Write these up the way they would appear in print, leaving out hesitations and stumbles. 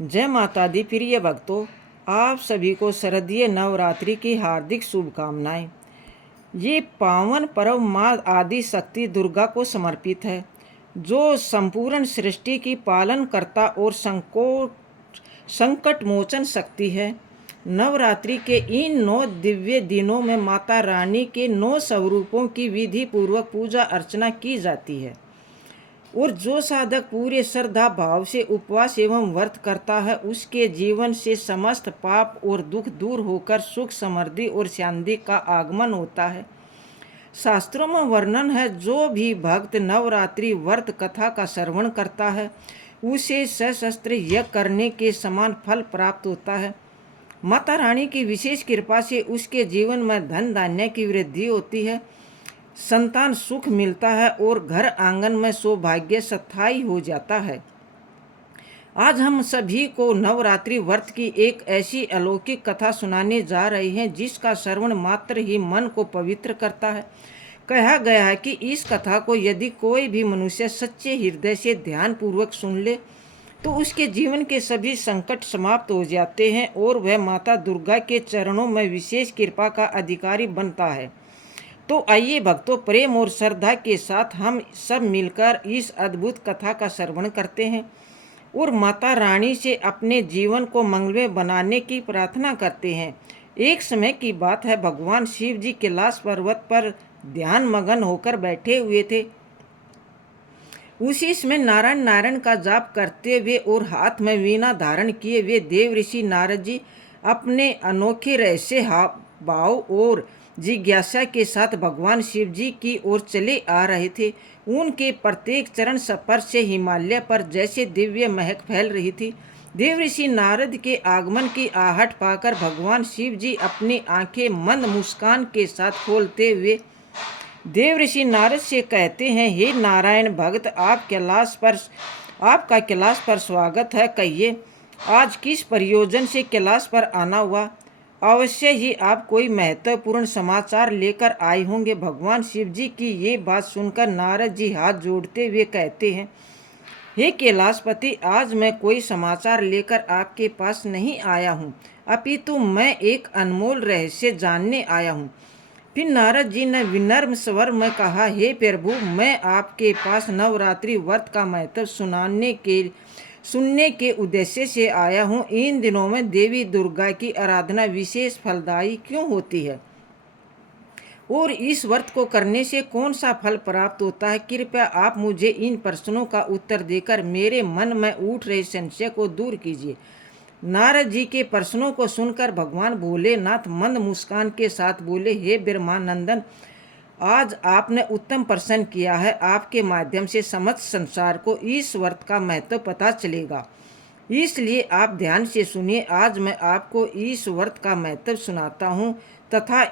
जय माता दी प्रिय भक्तों, आप सभी को शारदीय नवरात्रि की हार्दिक शुभकामनाएं। ये पावन पर्व माँ आदि शक्ति दुर्गा को समर्पित है, जो संपूर्ण सृष्टि की पालन करता और संकट मोचन शक्ति है। नवरात्रि के इन 9 दिव्य दिनों में माता रानी के 9 स्वरूपों की विधि पूर्वक पूजा अर्चना की जाती है और जो साधक पूरे श्रद्धा भाव से उपवास एवं व्रत करता है, उसके जीवन से समस्त पाप और दुख दूर होकर सुख समृद्धि और शांति का आगमन होता है। शास्त्रों में वर्णन है, जो भी भक्त नवरात्रि व्रत कथा का श्रवण करता है, उसे सशस्त्र यज्ञ करने के समान फल प्राप्त होता है। माता रानी की विशेष कृपा से उसके जीवन में धन धान्य की वृद्धि होती है, संतान सुख मिलता है और घर आंगन में सौभाग्य स्थायी हो जाता है। आज हम सभी को नवरात्रि व्रत की एक ऐसी अलौकिक कथा सुनाने जा रहे हैं, जिसका श्रवण मात्र ही मन को पवित्र करता है। कहा गया है कि इस कथा को यदि कोई भी मनुष्य सच्चे हृदय से ध्यान पूर्वक सुन ले, तो उसके जीवन के सभी संकट समाप्त हो जाते हैं और वह माता दुर्गा के चरणों में विशेष कृपा का अधिकारी बनता है। तो आइए भक्तों, प्रेम और श्रद्धा के साथ हम सब मिलकर इस अद्भुत कथा का श्रवण करते हैं और माता रानी से अपने जीवन को मंगलमय बनाने की प्रार्थना करते हैं। एक समय की बात है, भगवान शिव जी कैलाश पर्वत पर ध्यान मगन होकर बैठे हुए थे। उसी समय नारायण नारायण का जाप करते हुए और हाथ में वीणा धारण किए हुए देव ऋषि नारद जी अपने अनोखे रहस्य भाव और जिज्ञासा के साथ भगवान शिव जी की ओर चले आ रहे थे। उनके प्रत्येक चरण स्पर्श से हिमालय पर जैसे दिव्य महक फैल रही थी। देव ऋषि नारद के आगमन की आहट पाकर भगवान शिव जी अपनी आंखें मंद मुस्कान के साथ खोलते हुए देव ऋषि नारद से कहते हैं, हे नारायण भक्त, आपका कैलाश पर स्वागत है। कहिए, आज किस प्रयोजन से कैलाश पर आना हुआ? अवश्य ही आप कोई महत्वपूर्ण समाचार लेकर आए होंगे। भगवान शिव जी की ये बात सुनकर नारद जी हाथ जोड़ते हुए कहते हैं, हे कैलाशपति, आज मैं कोई समाचार लेकर आपके पास नहीं आया हूँ, अपितु मैं एक अनमोल रहस्य जानने आया हूँ। फिर नारद जी ने विनम्र स्वर में कहा, हे प्रभु, मैं आपके पास नवरात्रि व्रत का महत्व सुनने के उद्देश्य से आया हूँ। इन दिनों में देवी दुर्गा की आराधना विशेष फलदायी क्यों होती है और इस व्रत को करने से कौन सा फल प्राप्त होता है? कृपया आप मुझे इन प्रश्नों का उत्तर देकर मेरे मन में उठ रहे संशय को दूर कीजिए। नारद जी के प्रश्नों को सुनकर भगवान भोलेनाथ मंद मुस्कान के साथ बोले, हे ब्रह्मानंदन, आज आपने उत्तम प्रश्न किया है। आपके माध्यम से समस्त संसार को इस व्रत का महत्व पता चलेगा, इसलिए आप ध्यान से सुनिए। आज मैं आपको इस व्रत का महत्व सुनाता हूँ तथा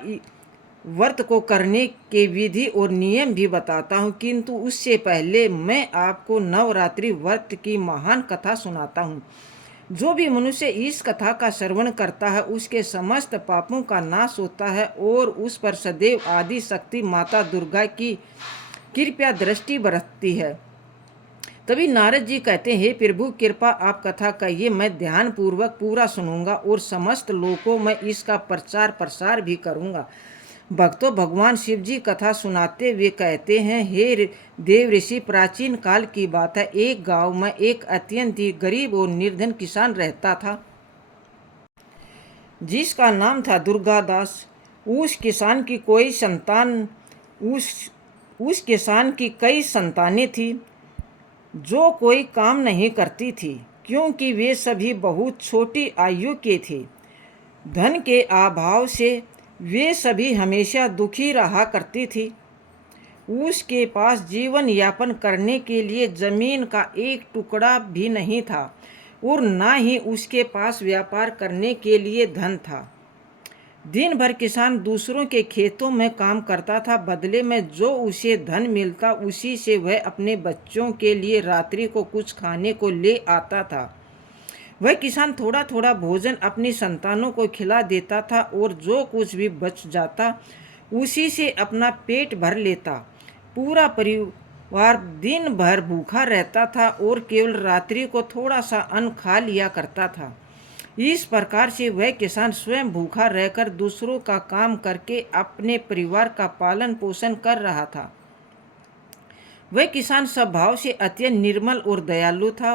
व्रत को करने के विधि और नियम भी बताता हूँ, किंतु उससे पहले मैं आपको नवरात्रि व्रत की महान कथा सुनाता हूँ। जो भी मनुष्य इस कथा का श्रवण करता है, उसके समस्त पापों का नाश होता है और उस पर सदैव आदि शक्ति माता दुर्गा की कृपा दृष्टि बरसती है। तभी नारद जी कहते हैं, हे प्रभु, कृपा आप कथा कहिए, मैं ध्यान पूर्वक पूरा सुनूंगा और समस्त लोगों में इसका प्रचार प्रसार भी करूंगा। भक्तों, भगवान शिव जी कथा सुनाते हुए कहते हैं, हे देव ऋषि, प्राचीन काल की बात है। एक गांव में एक अत्यंत ही गरीब और निर्धन किसान रहता था, जिसका नाम था दुर्गादास। उस किसान की कई संतानें थी, जो कोई काम नहीं करती थी, क्योंकि वे सभी बहुत छोटी आयु के थे। धन के अभाव से वे सभी हमेशा दुखी रहा करती थी। उसके पास जीवन यापन करने के लिए जमीन का एक टुकड़ा भी नहीं था और ना ही उसके पास व्यापार करने के लिए धन था। दिन भर किसान दूसरों के खेतों में काम करता था, बदले में जो उसे धन मिलता उसी से वह अपने बच्चों के लिए रात्रि को कुछ खाने को ले आता था। वह किसान थोड़ा थोड़ा भोजन अपनी संतानों को खिला देता था और जो कुछ भी बच जाता उसी से अपना पेट भर लेता। वह दिन भर भूखा रहता था और केवल रात्रि को थोड़ा सा अन्न खा लिया करता था। इस प्रकार से वह किसान स्वयं भूखा रहकर दूसरों का काम करके अपने परिवार का पालन पोषण कर रहा था। वह किसान स्वभाव से अत्यंत निर्मल और दयालु था।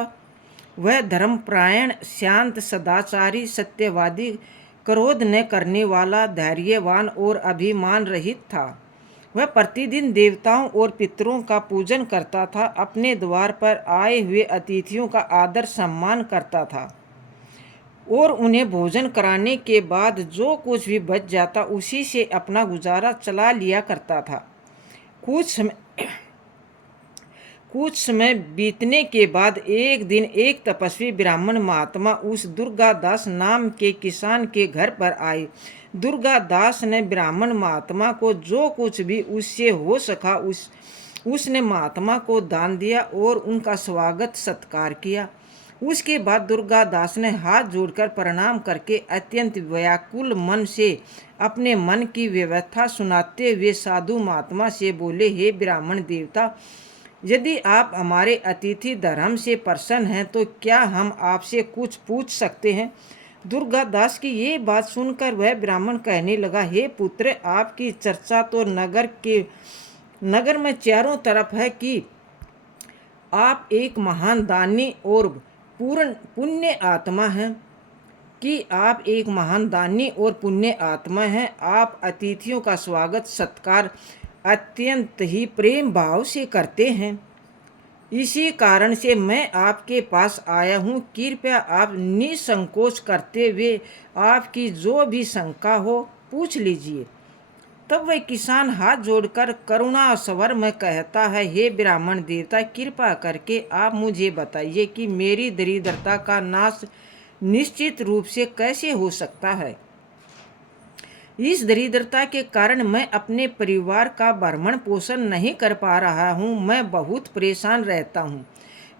वह धर्मपरायण, शांत, सदाचारी, सत्यवादी, क्रोध न करने वाला, धैर्यवान और अभिमान रहित था। वह प्रतिदिन देवताओं और पितरों का पूजन करता था, अपने द्वार पर आए हुए अतिथियों का आदर सम्मान करता था और उन्हें भोजन कराने के बाद जो कुछ भी बच जाता उसी से अपना गुजारा चला लिया करता था। कुछ समय बीतने के बाद एक दिन एक तपस्वी ब्राह्मण महात्मा उस दुर्गादास नाम के किसान के घर पर आए। दुर्गादास ने ब्राह्मण महात्मा को जो कुछ भी उससे हो सका उसने महात्मा को दान दिया और उनका स्वागत सत्कार किया। उसके बाद दुर्गादास ने हाथ जोड़कर प्रणाम करके अत्यंत व्याकुल मन से अपने मन की व्यवस्था सुनाते हुए साधु महात्मा से बोले, हे ब्राह्मण देवता, यदि आप हमारे अतिथि धर्म से प्रसन्न हैं तो क्या हम आपसे कुछ पूछ सकते हैं? दुर्गादास की ये बात सुनकर वह ब्राह्मण कहने लगा, हे पुत्र, आपकी चर्चा तो नगर में चारों तरफ है कि आप एक महान दानी और पूर्ण पुण्य आत्मा हैं आप अतिथियों का स्वागत सत्कार अत्यंत ही प्रेम भाव से करते हैं। इसी कारण से मैं आपके पास आया हूँ। कृपया आप निसंकोच करते हुए आपकी जो भी शंका हो पूछ लीजिए। तब वह किसान हाथ जोड़कर करुणा स्वर में कहता है, हे ब्राह्मण देवता, कृपा करके आप मुझे बताइए कि मेरी दरिद्रता का नाश निश्चित रूप से कैसे हो सकता है। इस दरिद्रता के कारण मैं अपने परिवार का भरण पोषण नहीं कर पा रहा हूँ। मैं बहुत परेशान रहता हूँ।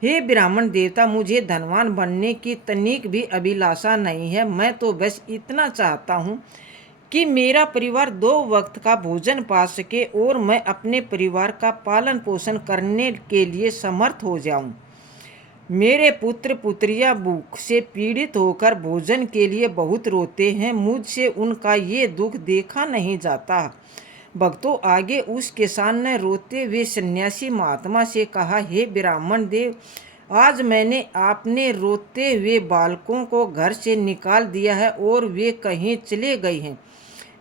हे ब्राह्मण देवता, मुझे धनवान बनने की तनिक भी अभिलाषा नहीं है। मैं तो बस इतना चाहता हूँ कि मेरा परिवार 2 वक्त का भोजन पा सके और मैं अपने परिवार का पालन पोषण करने के लिए समर्थ हो जाऊं। मेरे पुत्र पुत्रियां भूख से पीड़ित होकर भोजन के लिए बहुत रोते हैं। मुझसे उनका ये दुख देखा नहीं जाता। भक्तों, आगे उस किसान ने रोते हुए सन्यासी महात्मा से कहा, हे ब्राह्मण देव, आज मैंने आपने रोते हुए बालकों को घर से निकाल दिया है और वे कहीं चले गए हैं।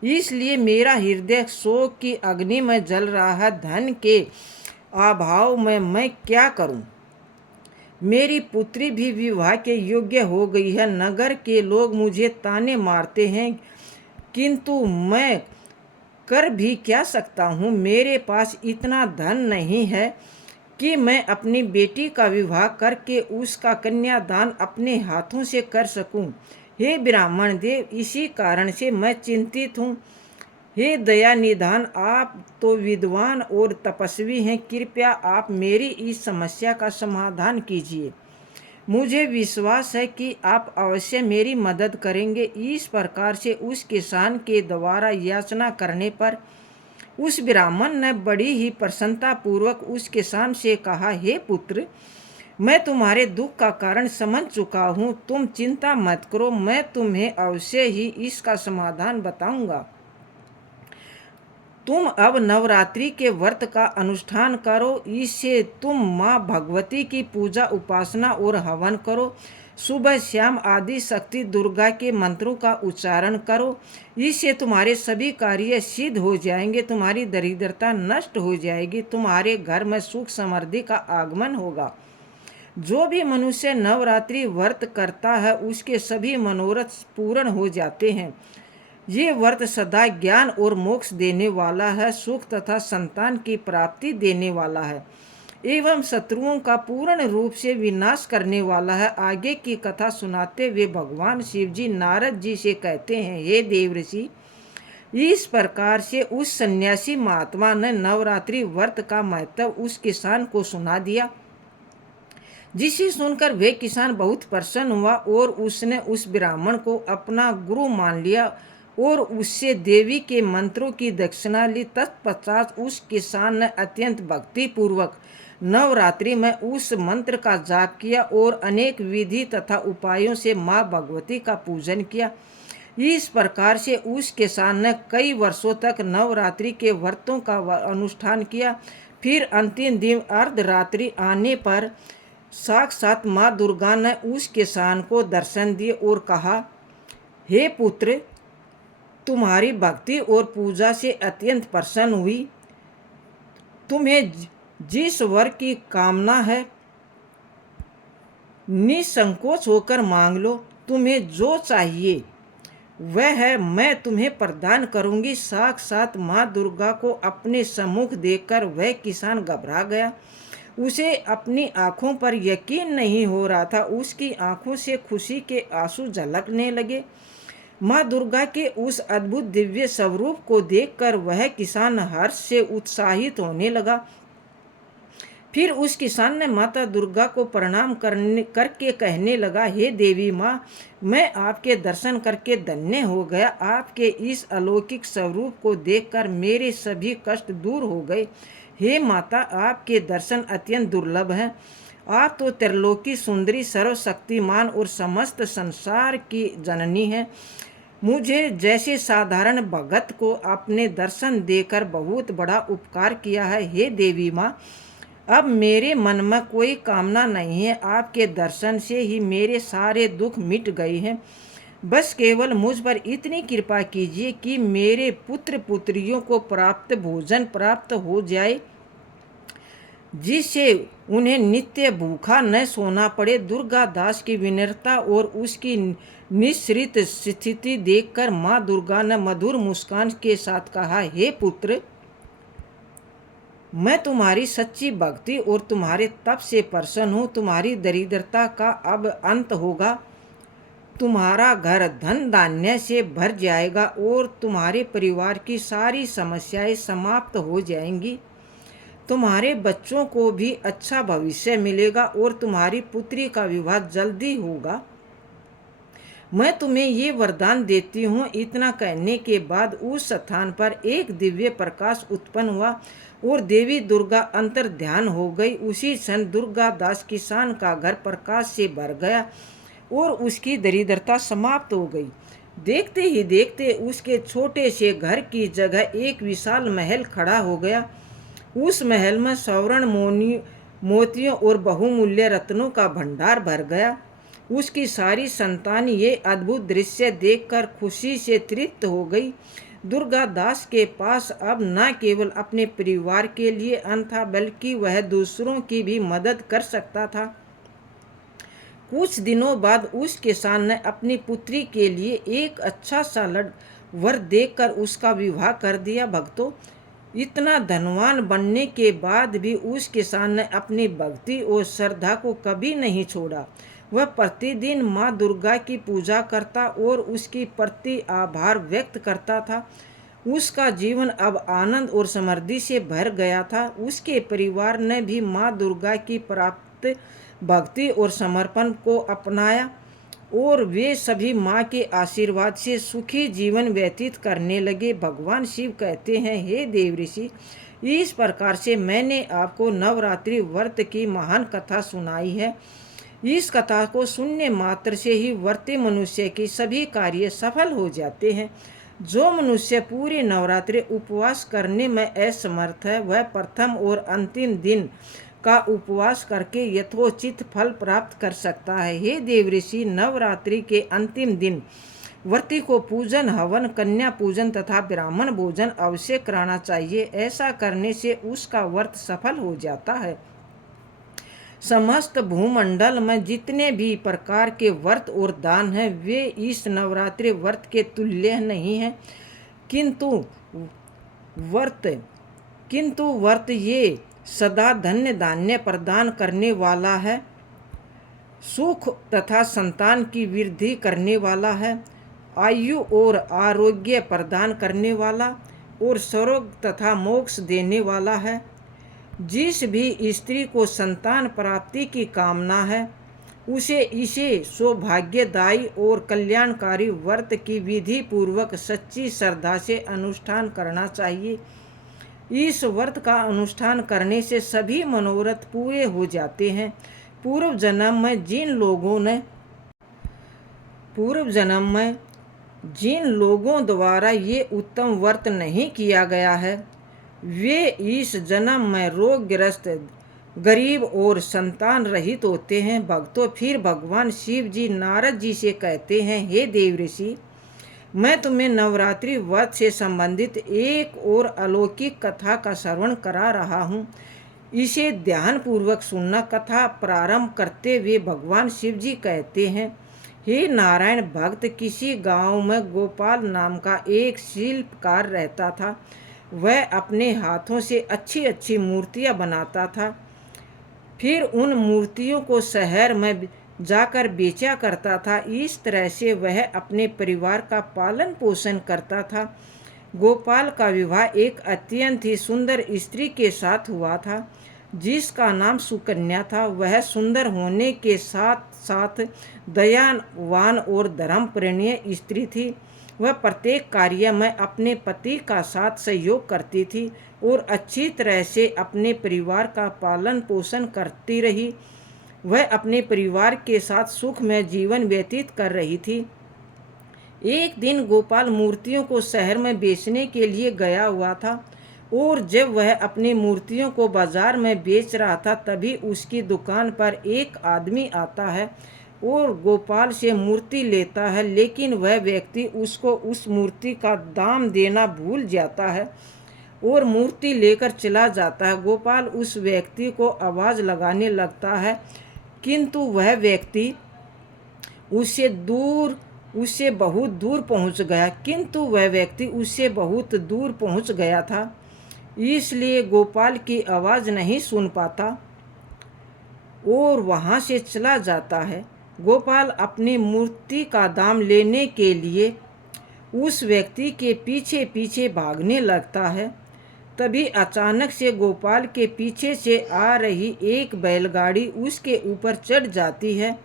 इसलिए मेरा हृदय शोक की अग्नि में जल रहा है। धन के अभाव में मैं क्या करूं? मेरी पुत्री भी विवाह के योग्य हो गई है। नगर के लोग मुझे ताने मारते हैं, किंतु मैं कर भी क्या सकता हूँ? मेरे पास इतना धन नहीं है कि मैं अपनी बेटी का विवाह करके उसका कन्यादान अपने हाथों से कर सकूं। हे ब्राह्मण देव, इसी कारण से मैं चिंतित हूँ। हे दया निधान, आप तो विद्वान और तपस्वी हैं। कृपया आप मेरी इस समस्या का समाधान कीजिए। मुझे विश्वास है कि आप अवश्य मेरी मदद करेंगे। इस प्रकार से उस किसान के द्वारा याचना करने पर उस ब्राह्मण ने बड़ी ही प्रसन्नता पूर्वक उस किसान से कहा, हे पुत्र, मैं तुम्हारे दुख का कारण समझ चुका हूँ। तुम चिंता मत करो, मैं तुम्हें अवश्य ही इसका समाधान बताऊंगा। तुम अब नवरात्रि के व्रत का अनुष्ठान करो। इससे तुम माँ भगवती की पूजा, उपासना और हवन करो। सुबह शाम आदि शक्ति दुर्गा के मंत्रों का उच्चारण करो। इससे तुम्हारे सभी कार्य सिद्ध हो जाएंगे। तुम्हारी दरिद्रता नष्ट हो जाएगी। तुम्हारे घर में सुख समृद्धि का आगमन होगा। जो भी मनुष्य नवरात्रि व्रत करता है उसके सभी मनोरथ पूर्ण हो जाते हैं। ये व्रत सदा ज्ञान और मोक्ष देने वाला है, सुख तथा संतान की प्राप्ति देने वाला है एवं शत्रुओं का पूर्ण रूप से विनाश करने वाला है। आगे की कथा सुनाते हुए भगवान शिव जी नारद जी से कहते हैं, हे देवर्षि, इस प्रकार से उस सन्यासी महात्मा ने नवरात्रि व्रत का महत्व उस किसान को सुना दिया, जिसे सुनकर वे किसान बहुत प्रसन्न हुआ और उसने उस ब्राह्मण को अपना गुरु मान लिया और उससे देवी के मंत्रों की दक्षिणा ली। तत्पश्चात उस किसान ने अत्यंत भक्ति पूर्वक नवरात्रि में उस मंत्र का जाप किया और अनेक विधि तथा उपायों से माँ भगवती का पूजन किया। इस प्रकार से उस किसान ने कई वर्षों तक नवरात्रि के व्रतों का अनुष्ठान किया। फिर अंतिम दिन अर्धरात्रि आने पर साक्षात माँ दुर्गा ने उस किसान को दर्शन दिए और कहा, हे पुत्र, तुम्हारी भक्ति और पूजा से अत्यंत प्रसन्न हुई। तुम्हें जिस वर की कामना है निसंकोच होकर मांग लो। तुम्हें जो चाहिए वह है मैं तुम्हें प्रदान करूंगी। साक्षात माँ दुर्गा को अपने सम्मुख देखकर वह किसान घबरा गया। उसे अपनी आंखों पर यकीन नहीं हो रहा था। उसकी आंखों से खुशी के आंसू झलकने लगे। माँ दुर्गा के उस अद्भुत दिव्य स्वरूप को देखकर वह किसान हर्ष से उत्साहित होने लगा। फिर उस किसान ने माता दुर्गा को प्रणाम करके कहने लगा, हे देवी माँ, मैं आपके दर्शन करके धन्य हो गया। आपके इस अलौकिक स्वरूप को देखकर मेरे सभी कष्ट दूर हो गए। हे माता, आपके दर्शन अत्यंत दुर्लभ हैं। आप तो त्रिलोकी सुंदरी, सर्वशक्तिमान और समस्त संसार की जननी हैं। मुझे जैसे साधारण भगत को आपने दर्शन देकर बहुत बड़ा उपकार किया है। हे देवी माँ, अब मेरे मन में कोई कामना नहीं है। आपके दर्शन से ही मेरे सारे दुख मिट गए हैं। बस केवल मुझ पर इतनी कृपा कीजिए कि मेरे पुत्र पुत्रियों को प्राप्त भोजन प्राप्त हो जाए, जिससे उन्हें नित्य भूखा न सोना पड़े। दुर्गा दास की विनम्रता और उसकी निःसृत स्थिति देखकर माँ दुर्गा ने मधुर मुस्कान के साथ कहा, हे पुत्र, मैं तुम्हारी सच्ची भक्ति और तुम्हारे तप से प्रसन्न हूँ। तुम्हारी दरिद्रता का अब अंत होगा। तुम्हारा घर धन धान्य से भर जाएगा और तुम्हारे परिवार की सारी समस्याएं समाप्त हो जाएंगी। तुम्हारे बच्चों को भी अच्छा भविष्य मिलेगा और तुम्हारी पुत्री का विवाह जल्दी होगा। मैं तुम्हें ये वरदान देती हूँ। इतना कहने के बाद उस स्थान पर एक दिव्य प्रकाश उत्पन्न हुआ और देवी दुर्गा अंतर ध्यान हो गई। उसी क्षण दुर्गा दास किसान का घर प्रकाश से भर गया और उसकी दरिद्रता समाप्त हो गई। देखते ही देखते उसके छोटे से घर की जगह एक विशाल महल खड़ा हो गया। उस महल में स्वर्ण मोतियों और बहुमूल्य रत्नों का भंडार भर गया। उसकी सारी संतान ये अद्भुत दृश्य देखकर खुशी से तृप्त हो गई। दुर्गा दास के पास अब न केवल अपने परिवार के लिए अन्न था, बल्कि वह दूसरों की भी मदद कर सकता था। कुछ दिनों बाद उस किसान ने अपनी पुत्री के लिए एक अच्छा सा वर देखकर उसका विवाह कर दिया। भक्तों, इतना धनवान बनने के बाद भी उस किसान ने अपनी भक्ति और श्रद्धा को कभी नहीं छोड़ा। वह प्रतिदिन माँ दुर्गा की पूजा करता और उसकी प्रति आभार व्यक्त करता था। उसका जीवन अब आनंद और समृद्धि से भर गया था। उसके परिवार ने भी माँ दुर्गा की प्राप्त भक्ति और समर्पण को अपनाया और वे सभी माँ के आशीर्वाद से सुखी जीवन व्यतीत करने लगे। भगवान शिव कहते हैं, हे देव ऋषि, इस प्रकार से मैंने आपको नवरात्रि व्रत की महान कथा सुनाई है। इस कथा को सुनने मात्र से ही व्रती मनुष्य के सभी कार्य सफल हो जाते हैं। जो मनुष्य पूरे नवरात्रि उपवास करने में असमर्थ है, वह प्रथम और अंतिम दिन का उपवास करके यथोचित फल प्राप्त कर सकता है। हे देव ऋषि, नवरात्रि के अंतिम दिन व्रती को पूजन, हवन, कन्या पूजन तथा ब्राह्मण भोजन अवश्य कराना चाहिए। ऐसा करने से उसका व्रत सफल हो जाता है। समस्त भूमंडल में जितने भी प्रकार के व्रत और दान हैं, वे इस नवरात्रि व्रत के तुल्य नहीं हैं। किंतु व्रत ये सदा धन्य धान्य प्रदान करने वाला है, सुख तथा संतान की वृद्धि करने वाला है, आयु और आरोग्य प्रदान करने वाला और स्वर्ग तथा मोक्ष देने वाला है। जिस भी स्त्री को संतान प्राप्ति की कामना है, उसे इसे सौभाग्यदायी और कल्याणकारी व्रत की विधि पूर्वक सच्ची श्रद्धा से अनुष्ठान करना चाहिए। इस व्रत का अनुष्ठान करने से सभी मनोरथ पूरे हो जाते हैं। पूर्व जन्म में जिन लोगों द्वारा ये उत्तम व्रत नहीं किया गया है, वे इस जन्म में रोगग्रस्त, गरीब और संतान रहित होते हैं। भक्तों, फिर भगवान शिव जी नारद जी से कहते हैं, हे देवऋषि, मैं तुम्हें नवरात्रि व्रत से संबंधित एक और अलौकिक कथा का श्रवण करा रहा हूँ। इसे ध्यान पूर्वक सुनना। कथा प्रारंभ करते हुए भगवान शिव जी कहते हैं, हे नारायण भक्त, किसी गांव में गोपाल नाम का एक शिल्पकार रहता था। वह अपने हाथों से अच्छी अच्छी मूर्तियां बनाता था। फिर उन मूर्तियों को शहर में जाकर बेचा करता था। इस तरह से वह अपने परिवार का पालन पोषण करता था। गोपाल का विवाह एक अत्यंत ही सुंदर स्त्री के साथ हुआ था, जिसका नाम सुकन्या था। वह सुंदर होने के साथ साथ दयावान और धर्मप्रिय स्त्री थी। वह प्रत्येक कार्य में अपने पति का साथ सहयोग करती थी और अच्छी तरह से अपने परिवार का पालन पोषण करती रही। वह अपने परिवार के साथ सुख में जीवन व्यतीत कर रही थी। एक दिन गोपाल मूर्तियों को शहर में बेचने के लिए गया हुआ था और जब वह अपनी मूर्तियों को बाजार में बेच रहा था, तभी उसकी दुकान पर एक आदमी आता है और गोपाल से मूर्ति लेता है, लेकिन वह व्यक्ति उसको उस मूर्ति का दाम देना भूल जाता है और मूर्ति लेकर चला जाता है। गोपाल उस व्यक्ति को आवाज़ लगाने लगता है, किंतु वह व्यक्ति उससे बहुत दूर पहुंच गया था, इसलिए गोपाल की आवाज़ नहीं सुन पाता और वहां से चला जाता है। गोपाल अपनी मूर्ति का दाम लेने के लिए उस व्यक्ति के पीछे पीछे भागने लगता है। तभी अचानक से गोपाल के पीछे से आ रही एक बैलगाड़ी उसके ऊपर चढ़ जाती है,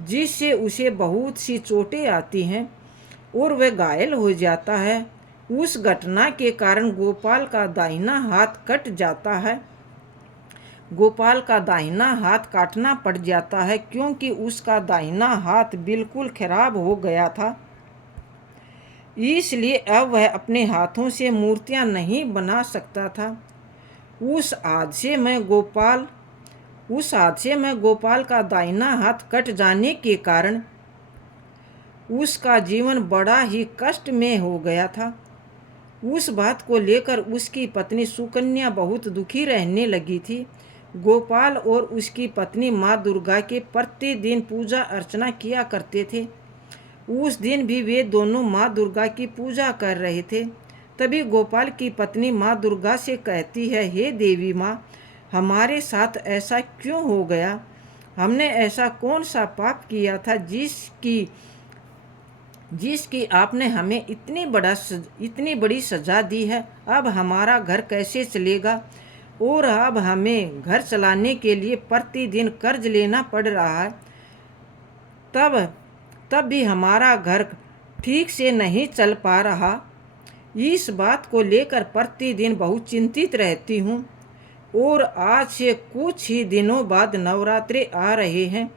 जिससे उसे बहुत सी चोटें आती हैं और वह घायल हो जाता है। उस घटना के कारण गोपाल का दाहिना हाथ कट जाता है। गोपाल का दाहिना हाथ काटना पड़ जाता है, क्योंकि उसका दाहिना हाथ बिल्कुल खराब हो गया था। इसलिए अब वह अपने हाथों से मूर्तियां नहीं बना सकता था। उस हादसे में गोपाल का दाहिना हाथ कट जाने के कारण उसका जीवन बड़ा ही कष्ट में हो गया था। उस बात को लेकर उसकी पत्नी सुकन्या बहुत दुखी रहने लगी थी। गोपाल और उसकी पत्नी माँ दुर्गा के प्रतिदिन पूजा अर्चना किया करते थे। उस दिन भी वे दोनों माँ दुर्गा की पूजा कर रहे थे। तभी गोपाल की पत्नी माँ दुर्गा से कहती है, हे देवी माँ, हमारे साथ ऐसा क्यों हो गया? हमने ऐसा कौन सा पाप किया था जिसकी आपने हमें इतनी बड़ी सजा दी है? अब हमारा घर कैसे चलेगा और अब हमें घर चलाने के लिए प्रतिदिन कर्ज लेना पड़ रहा है। तब भी हमारा घर ठीक से नहीं चल पा रहा। इस बात को लेकर प्रतिदिन बहुत चिंतित रहती हूँ और आज से कुछ ही दिनों बाद नवरात्रि आ रहे हैं।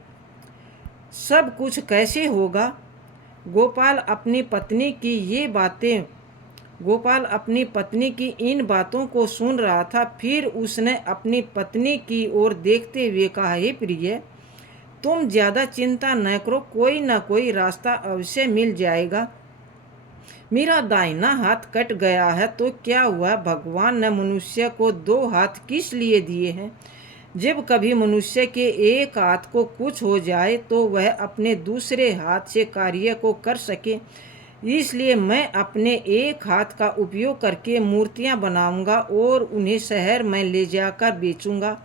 सब कुछ कैसे होगा? गोपाल अपनी पत्नी की इन बातों को सुन रहा था। फिर उसने अपनी पत्नी की ओर देखते हुए कहा, हे प्रिय, तुम ज़्यादा चिंता न करो, कोई ना कोई रास्ता अवश्य मिल जाएगा। मेरा दाहिना हाथ कट गया है तो क्या हुआ? भगवान ने मनुष्य को 2 हाथ किस लिए दिए हैं? जब कभी मनुष्य के एक हाथ को कुछ हो जाए तो वह अपने दूसरे हाथ से कार्य को कर सके। इसलिए मैं अपने एक हाथ का उपयोग करके मूर्तियां बनाऊंगा और उन्हें शहर में ले जाकर बेचूंगा।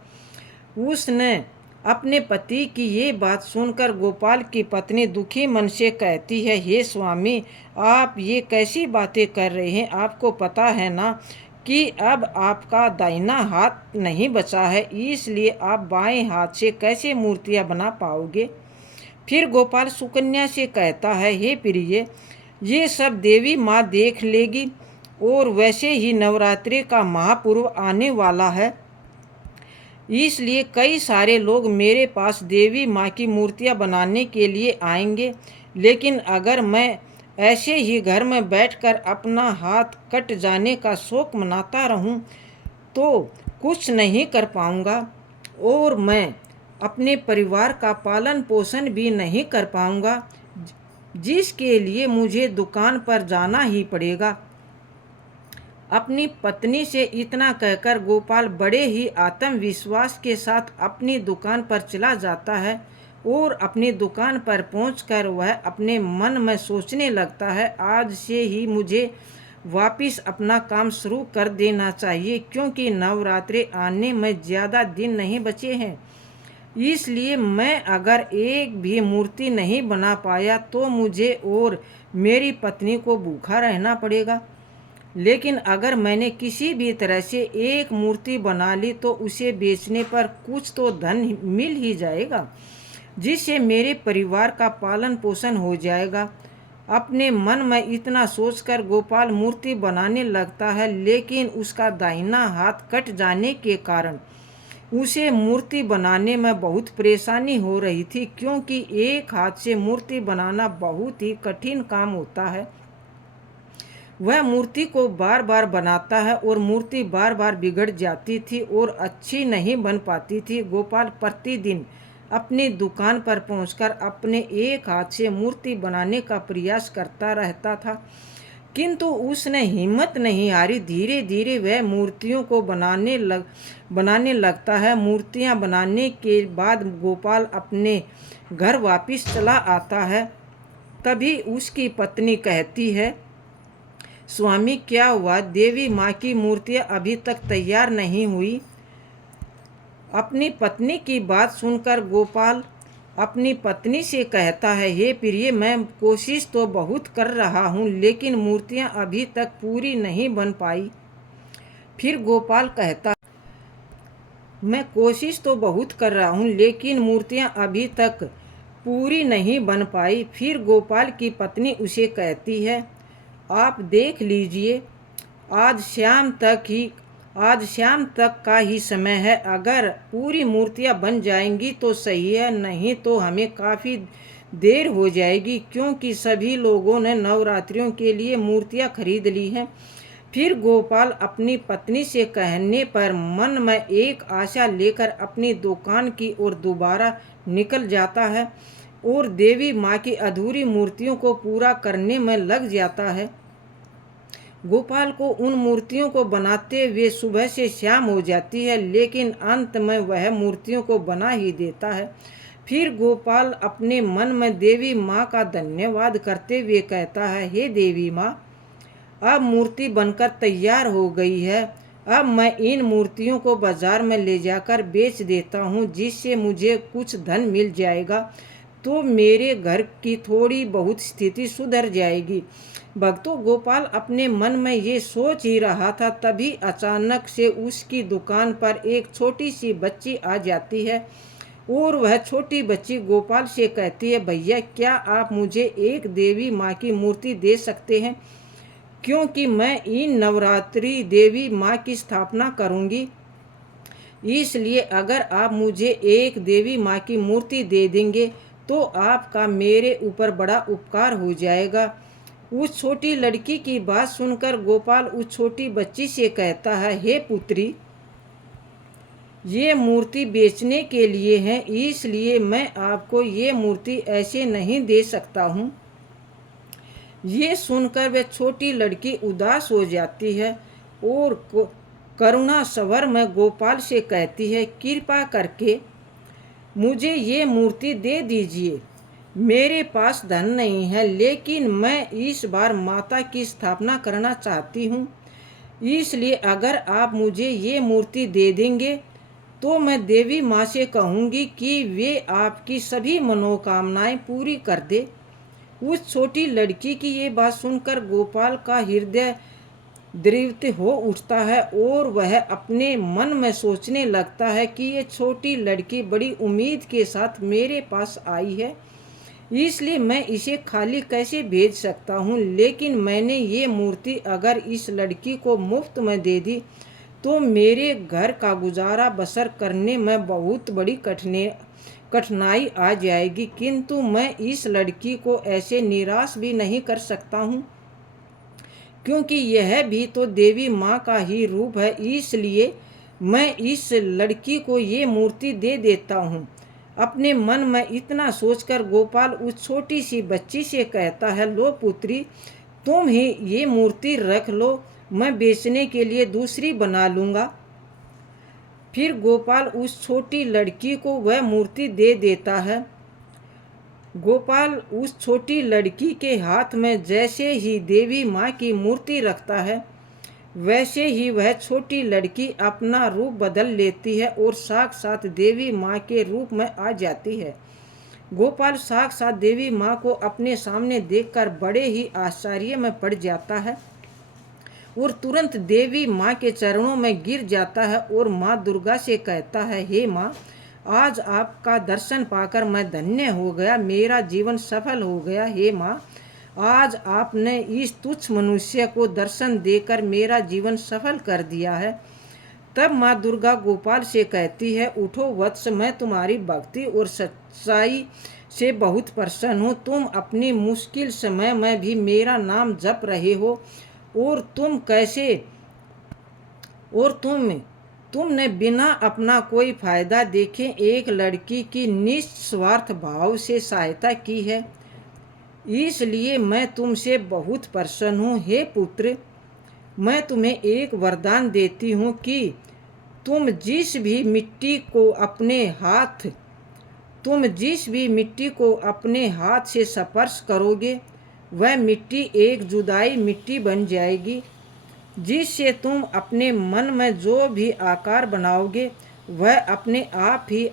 उसने अपने पति की ये बात सुनकर गोपाल की पत्नी दुखी मन से कहती है, हे स्वामी, आप ये कैसी बातें कर रहे हैं? आपको पता है ना कि अब आपका दाहिना हाथ नहीं बचा है, इसलिए आप बाएं हाथ से कैसे मूर्तियां बना पाओगे? फिर गोपाल सुकन्या से कहता है, हे प्रिय, ये सब देवी माँ देख लेगी और वैसे ही नवरात्रि का महापर्व आने वाला है, इसलिए कई सारे लोग मेरे पास देवी माँ की मूर्तियाँ बनाने के लिए आएंगे। लेकिन अगर मैं ऐसे ही घर में बैठकर अपना हाथ कट जाने का शौक मनाता रहूं तो कुछ नहीं कर पाऊंगा और मैं अपने परिवार का पालन पोषण भी नहीं कर पाऊंगा, जिसके लिए मुझे दुकान पर जाना ही पड़ेगा। अपनी पत्नी से इतना कहकर गोपाल बड़े ही आत्मविश्वास के साथ अपनी दुकान पर चला जाता है और अपनी दुकान पर पहुंचकर वह अपने मन में सोचने लगता है, आज से ही मुझे वापिस अपना काम शुरू कर देना चाहिए, क्योंकि नवरात्रि आने में ज़्यादा दिन नहीं बचे हैं। इसलिए मैं अगर एक भी मूर्ति नहीं बना पाया तो मुझे और मेरी पत्नी को भूखा रहना पड़ेगा। लेकिन अगर मैंने किसी भी तरह से एक मूर्ति बना ली तो उसे बेचने पर कुछ तो धन मिल ही जाएगा, जिससे मेरे परिवार का पालन पोषण हो जाएगा। अपने मन में इतना सोचकर गोपाल मूर्ति बनाने लगता है, लेकिन उसका दाहिना हाथ कट जाने के कारण उसे मूर्ति बनाने में बहुत परेशानी हो रही थी, क्योंकि एक हाथ से मूर्ति बनाना बहुत ही कठिन काम होता है। वह मूर्ति को बार बार बनाता है और मूर्ति बार बार बिगड़ जाती थी और अच्छी नहीं बन पाती थी। गोपाल प्रतिदिन अपनी दुकान पर पहुंचकर अपने एक हाथ से मूर्ति बनाने का प्रयास करता रहता था, किंतु उसने हिम्मत नहीं हारी। धीरे धीरे वह मूर्तियों को बनाने लगता है। मूर्तियां बनाने के बाद गोपाल अपने घर वापस चला आता है। तभी उसकी पत्नी कहती है, स्वामी क्या हुआ? देवी माँ की मूर्तियाँ अभी तक तैयार नहीं हुई। अपनी पत्नी की बात सुनकर गोपाल अपनी पत्नी से कहता है, हे प्रिय, मैं कोशिश तो बहुत कर रहा हूँ, लेकिन मूर्तियाँ अभी तक पूरी नहीं बन पाई। फिर गोपाल कहता, मैं कोशिश तो बहुत कर रहा हूँ लेकिन मूर्तियाँ अभी तक पूरी नहीं बन पाई। फिर गोपाल की पत्नी उसे कहती है, आप देख लीजिए, आज शाम तक का ही समय है। अगर पूरी मूर्तियां बन जाएंगी तो सही है, नहीं तो हमें काफ़ी देर हो जाएगी, क्योंकि सभी लोगों ने नवरात्रियों के लिए मूर्तियां खरीद ली हैं। फिर गोपाल अपनी पत्नी से कहने पर मन में एक आशा लेकर अपनी दुकान की ओर दोबारा निकल जाता है और देवी माँ की अधूरी मूर्तियों को पूरा करने में लग जाता है। गोपाल को उन मूर्तियों को बनाते हुए सुबह से शाम हो जाती है, लेकिन अंत में वह मूर्तियों को बना ही देता है। फिर गोपाल अपने मन में देवी माँ का धन्यवाद करते हुए कहता है, हे देवी माँ, अब मूर्ति बनकर तैयार हो गई है। अब मैं इन मूर्तियों को बाजार में ले जाकर बेच देता हूँ, जिससे मुझे कुछ धन मिल जाएगा, तो मेरे घर की थोड़ी बहुत स्थिति सुधर जाएगी। भक्तों, गोपाल अपने मन में ये सोच ही रहा था, तभी अचानक से उसकी दुकान पर एक छोटी सी बच्ची आ जाती है और वह छोटी बच्ची गोपाल से कहती है, भैया, क्या आप मुझे एक देवी माँ की मूर्ति दे सकते हैं? क्योंकि मैं इन नवरात्रि देवी माँ की स्थापना करूँगी, इसलिए अगर आप मुझे एक देवी माँ की मूर्ति दे देंगे तो आपका मेरे ऊपर बड़ा उपकार हो जाएगा। उस छोटी लड़की की बात सुनकर गोपाल उस छोटी बच्ची से कहता है, हे पुत्री, ये मूर्ति बेचने के लिए है, इसलिए मैं आपको ये मूर्ति ऐसे नहीं दे सकता हूँ। ये सुनकर वह छोटी लड़की उदास हो जाती है और करुणा स्वर में गोपाल से कहती है, कृपा करके मुझे ये मूर्ति दे दीजिए। मेरे पास धन नहीं है, लेकिन मैं इस बार माता की स्थापना करना चाहती हूँ, इसलिए अगर आप मुझे ये मूर्ति दे देंगे तो मैं देवी माँ से कहूँगी कि वे आपकी सभी मनोकामनाएं पूरी कर दे। उस छोटी लड़की की ये बात सुनकर गोपाल का हृदय द्रवित हो उठता है और वह अपने मन में सोचने लगता है कि ये छोटी लड़की बड़ी उम्मीद के साथ मेरे पास आई है, इसलिए मैं इसे खाली कैसे भेज सकता हूँ। लेकिन मैंने ये मूर्ति अगर इस लड़की को मुफ्त में दे दी तो मेरे घर का गुजारा बसर करने में बहुत बड़ी कठिनाई आ जाएगी। किंतु मैं इस लड़की को ऐसे निराश भी नहीं कर सकता हूँ, क्योंकि यह भी तो देवी माँ का ही रूप है। इसलिए मैं इस लड़की को ये मूर्ति दे देता हूँ। अपने मन में इतना सोचकर गोपाल उस छोटी सी बच्ची से कहता है, लो पुत्री, तुम ही ये मूर्ति रख लो, मैं बेचने के लिए दूसरी बना लूँगा। फिर गोपाल उस छोटी लड़की को वह मूर्ति दे देता है। गोपाल उस छोटी लड़की के हाथ में जैसे ही देवी माँ की मूर्ति रखता है, वैसे ही वह छोटी लड़की अपना रूप बदल लेती है और साक्षात देवी माँ के रूप में आ जाती है। गोपाल साक्षात देवी माँ को अपने सामने देखकर बड़े ही आश्चर्य में पड़ जाता है और तुरंत देवी माँ के चरणों में गिर जाता है और माँ दुर्गा से कहता है, हे माँ, आज आपका दर्शन पाकर मैं धन्य हो गया, मेरा जीवन सफल हो गया। हे माँ, आज आपने इस तुच्छ मनुष्य को दर्शन देकर मेरा जीवन सफल कर दिया है। तब माँ दुर्गा गोपाल से कहती है, उठो वत्स, मैं तुम्हारी भक्ति और सच्चाई से बहुत प्रसन्न हूँ। तुम अपनी मुश्किल समय में भी मेरा नाम जप रहे हो और तुमने बिना अपना कोई फायदा देखे एक लड़की की निस्वार्थ भाव से सहायता की है। इसलिए मैं तुमसे बहुत प्रसन्न हूँ। हे पुत्र, मैं तुम्हें एक वरदान देती हूँ कि तुम जिस भी मिट्टी को अपने हाथ से स्पर्श करोगे, वह मिट्टी एक जुदाई मिट्टी बन जाएगी, जिससे तुम अपने मन में जो भी आकार बनाओगे वह अपने आप ही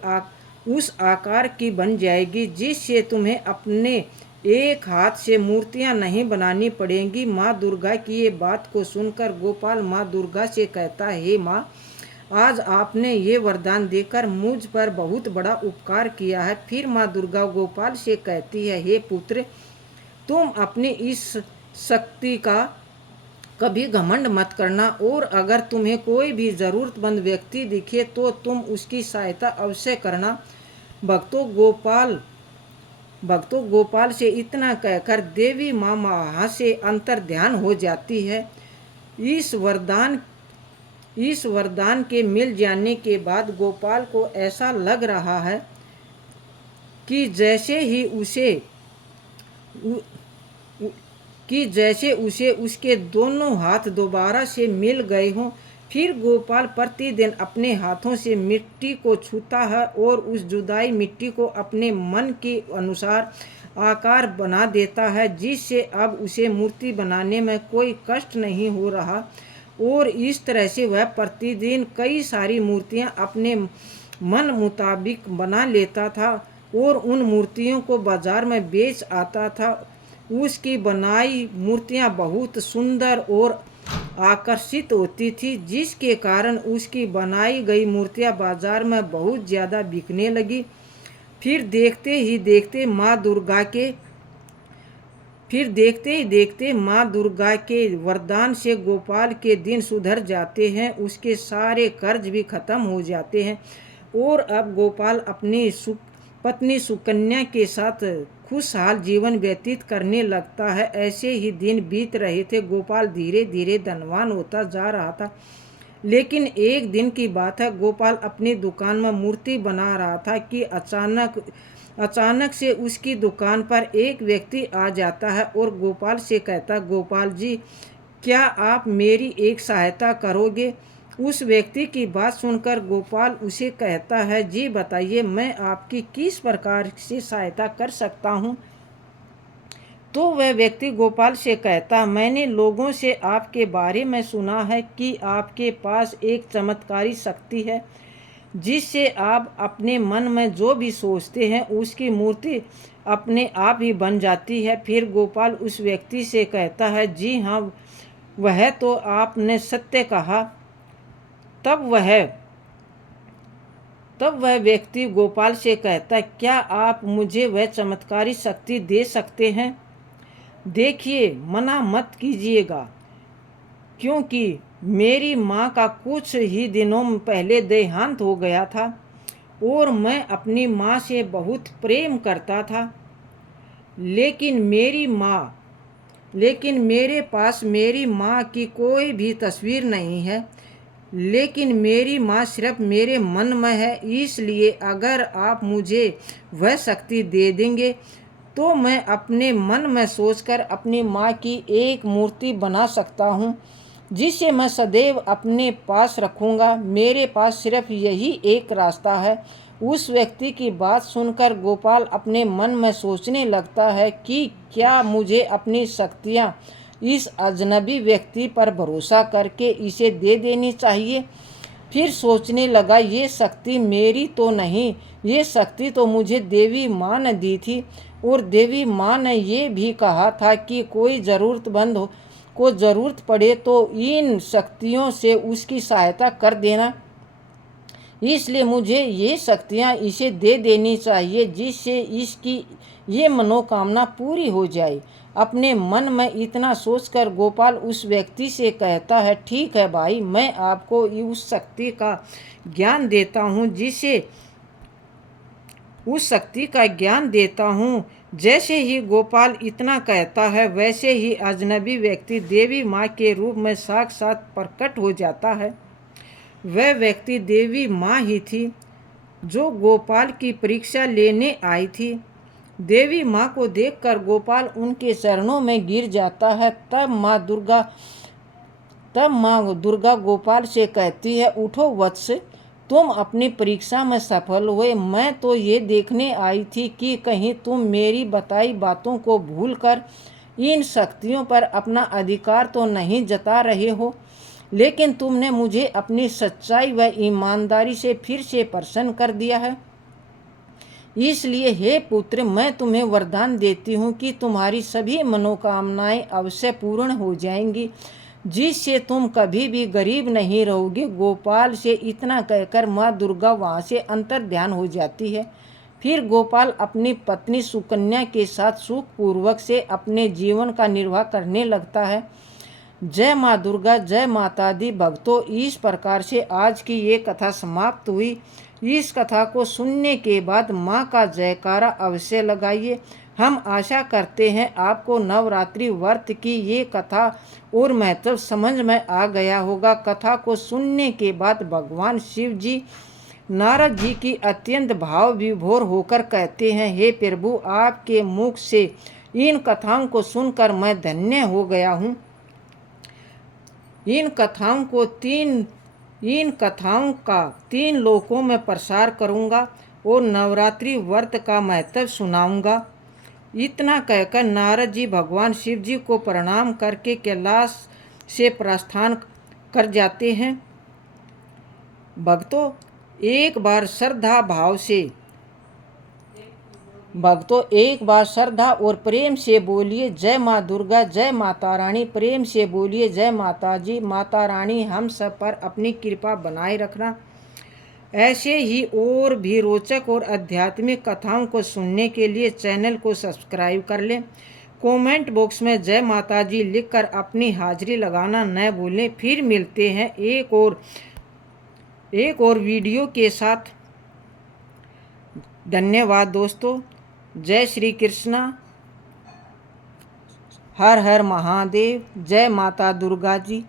उस आकार की बन जाएगी, जिससे तुम्हें अपने एक हाथ से मूर्तियां नहीं बनानी पड़ेंगी। माँ दुर्गा की ये बात को सुनकर गोपाल माँ दुर्गा से कहता है, हे माँ, आज आपने ये वरदान देकर मुझ पर बहुत बड़ा उपकार किया है। फिर माँ दुर्गा गोपाल से कहती है, हे पुत्र, तुम अपनी इस शक्ति का कभी घमंड मत करना और अगर तुम्हें कोई भी ज़रूरतमंद व्यक्ति दिखे तो तुम उसकी सहायता अवश्य करना। भक्तों गोपाल से इतना कहकर देवी माँ वहाँ से अंतर ध्यान हो जाती है। इस वरदान के मिल जाने के बाद गोपाल को ऐसा लग रहा है कि जैसे उसे उसके दोनों हाथ दोबारा से मिल गए हों। फिर गोपाल प्रतिदिन अपने हाथों से मिट्टी को छूता है और उस जुदाई मिट्टी को अपने मन के अनुसार आकार बना देता है, जिससे अब उसे मूर्ति बनाने में कोई कष्ट नहीं हो रहा। और इस तरह से वह प्रतिदिन कई सारी मूर्तियां अपने मन मुताबिक बना लेता था और उन मूर्तियों को बाजार में बेच आता था। उसकी बनाई मूर्तियां बहुत सुंदर और आकर्षित होती थी, जिसके कारण उसकी बनाई गई मूर्तियां बाजार में बहुत ज़्यादा बिकने लगी। फिर देखते ही देखते माँ दुर्गा के वरदान से गोपाल के दिन सुधर जाते हैं, उसके सारे कर्ज भी खत्म हो जाते हैं और अब गोपाल अपनी पत्नी सुकन्या के साथ खुशहाल जीवन व्यतीत करने लगता है। ऐसे ही दिन बीत रहे थे। गोपाल धीरे धीरे धनवान होता जा रहा था। लेकिन एक दिन की बात है, गोपाल अपनी दुकान में मूर्ति बना रहा था कि अचानक से उसकी दुकान पर एक व्यक्ति आ जाता है और गोपाल से कहता, गोपाल जी, क्या आप मेरी एक सहायता करोगे? उस व्यक्ति की बात सुनकर गोपाल उसे कहता है, जी बताइए, मैं आपकी किस प्रकार से सहायता कर सकता हूँ? तो वह व्यक्ति गोपाल से कहता, मैंने लोगों से आपके बारे में सुना है कि आपके पास एक चमत्कारी शक्ति है, जिससे आप अपने मन में जो भी सोचते हैं उसकी मूर्ति अपने आप ही बन जाती है। फिर गोपाल उस व्यक्ति से कहता है, जी हाँ, वह तो आपने सत्य कहा। तब तब वह व्यक्ति गोपाल से कहता, क्या आप मुझे वह चमत्कारी शक्ति दे सकते हैं? देखिए, मना मत कीजिएगा, क्योंकि मेरी माँ का कुछ ही दिनों पहले देहांत हो गया था और मैं अपनी माँ से बहुत प्रेम करता था। लेकिन मेरे पास मेरी माँ की कोई भी तस्वीर नहीं है। लेकिन मेरी माँ सिर्फ मेरे मन में है। इसलिए अगर आप मुझे वह शक्ति दे देंगे तो मैं अपने मन में सोचकर अपनी माँ की एक मूर्ति बना सकता हूँ, जिसे मैं सदैव अपने पास रखूँगा। मेरे पास सिर्फ यही एक रास्ता है। उस व्यक्ति की बात सुनकर गोपाल अपने मन में सोचने लगता है कि क्या मुझे अपनी शक्तियाँ इस अजनबी व्यक्ति पर भरोसा करके इसे दे देनी चाहिए। फिर सोचने लगा, ये शक्ति मेरी तो नहीं, ये शक्ति तो मुझे देवी माँ ने दी थी और देवी माँ ने ये भी कहा था कि कोई ज़रूरतमंद को ज़रूरत पड़े तो इन शक्तियों से उसकी सहायता कर देना। इसलिए मुझे ये शक्तियाँ इसे दे देनी चाहिए, जिससे इसकी ये मनोकामना पूरी हो जाए। अपने मन में इतना सोचकर गोपाल उस व्यक्ति से कहता है, ठीक है भाई, मैं आपको उस शक्ति का ज्ञान देता हूँ। जैसे ही गोपाल इतना कहता है, वैसे ही अजनबी व्यक्ति देवी माँ के रूप में साक्षात प्रकट हो जाता है। वह व्यक्ति देवी माँ ही थी जो गोपाल की परीक्षा लेने आई थी। देवी माँ को देखकर गोपाल उनके चरणों में गिर जाता है। तब माँ दुर्गा गोपाल से कहती है, उठो वत्स, तुम अपनी परीक्षा में सफल हुए। मैं तो ये देखने आई थी कि कहीं तुम मेरी बताई बातों को भूलकर इन शक्तियों पर अपना अधिकार तो नहीं जता रहे हो, लेकिन तुमने मुझे अपनी सच्चाई व ईमानदारी से फिर से प्रसन्न कर दिया है। इसलिए हे पुत्र, मैं तुम्हें वरदान देती हूँ कि तुम्हारी सभी मनोकामनाएं अवश्य पूर्ण हो जाएंगी, जिससे तुम कभी भी गरीब नहीं रहोगे। गोपाल से इतना कहकर माँ दुर्गा वहाँ से अंतर्ध्यान हो जाती है। फिर गोपाल अपनी पत्नी सुकन्या के साथ सुखपूर्वक से अपने जीवन का निर्वाह करने लगता है। जय माँ दुर्गा, जय माता दी। भक्तों, इस प्रकार से आज की ये कथा समाप्त हुई। इस कथा को सुनने के बाद माँ का जयकारा अवश्य लगाइए। हम आशा करते हैं आपको नवरात्रि व्रत की ये कथा और महत्व समझ में आ गया होगा। कथा को सुनने के बाद भगवान शिव जी नारद जी की अत्यंत भाव विभोर होकर कहते हैं, हे प्रभु, आपके मुख से इन कथाओं को सुनकर मैं धन्य हो गया हूँ। इन कथाओं का 3 लोकों में प्रसार करूँगा और नवरात्रि व्रत का महत्व सुनाऊँगा। इतना कहकर नारद जी भगवान शिव जी को प्रणाम करके कैलाश से प्रस्थान कर जाते हैं। भक्तों, एक बार श्रद्धा और प्रेम से बोलिए जय माँ दुर्गा, जय माता रानी। प्रेम से बोलिए जय माता जी। माता रानी हम सब पर अपनी कृपा बनाए रखना। ऐसे ही और भी रोचक और आध्यात्मिक कथाओं को सुनने के लिए चैनल को सब्सक्राइब कर लें। कमेंट बॉक्स में जय माता जी लिखकर अपनी हाजिरी लगाना न भूलें। फिर मिलते हैं एक और वीडियो के साथ। धन्यवाद दोस्तों। जय श्री कृष्णा। हर हर महादेव। जय माता दुर्गा जी।